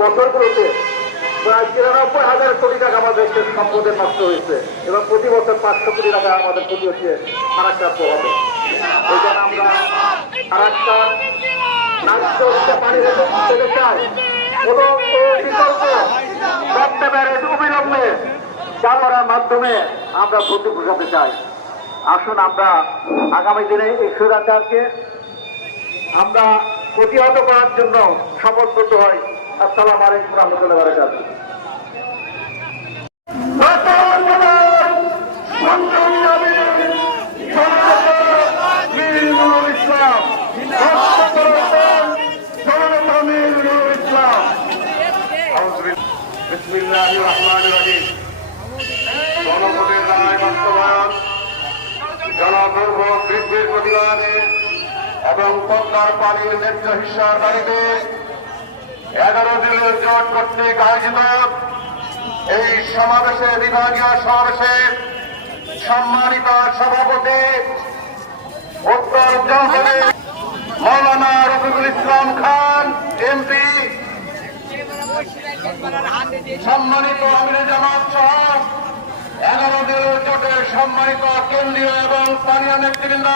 বছরগুলোতে প্রায় ৯৩,০০০ কোটি টাকা আমাদের দেশের সম্পদের নষ্ট হয়েছে এবং প্রতি বছর ৫০০ কোটি টাকা আমাদের ক্ষতি হচ্ছে ফারাক্কার প্রভাবে। এই জন্য আমরা ফারাক্কার নাগরিকদের পানি পেতে চাই এবং বিকল্প করতে পারে অবিলম্বে চালানোর মাধ্যমে আমরা ক্ষতি ঘোষাতে চাই। আসুন আমরা আগামী দিনে এই স্বৈরাচারকে আমরা প্রতিহত করার জন্য শপথবদ্ধ হই। আসসালামু আলাইকুম ওয়া রাহমাতুল্লাহি ওয়া বারাকাতুহু। বিসমিল্লাহির রহমানির রহিম। গণভোটের রায় বাস্তবায়ন, জনদুর্ভোগ বৃদ্ধির প্রতিবাদে এবং পদ্মার পানির ন্যায্য হিস্যার দাবিতে 11 দিনের জোট কর্তৃক আয়োজিত এই সমাবেশে বিভাগীয় সমাবেশে সম্মানিত সভাপতি উত্তর জনপদে মৌলানা রফিকুল ইসলাম খান এমপি, সম্মানিত আমির জামাত সহ 11 দিনের জোটের সম্মানিত কেন্দ্রীয় এবং স্থানীয় নেতৃবৃন্দ।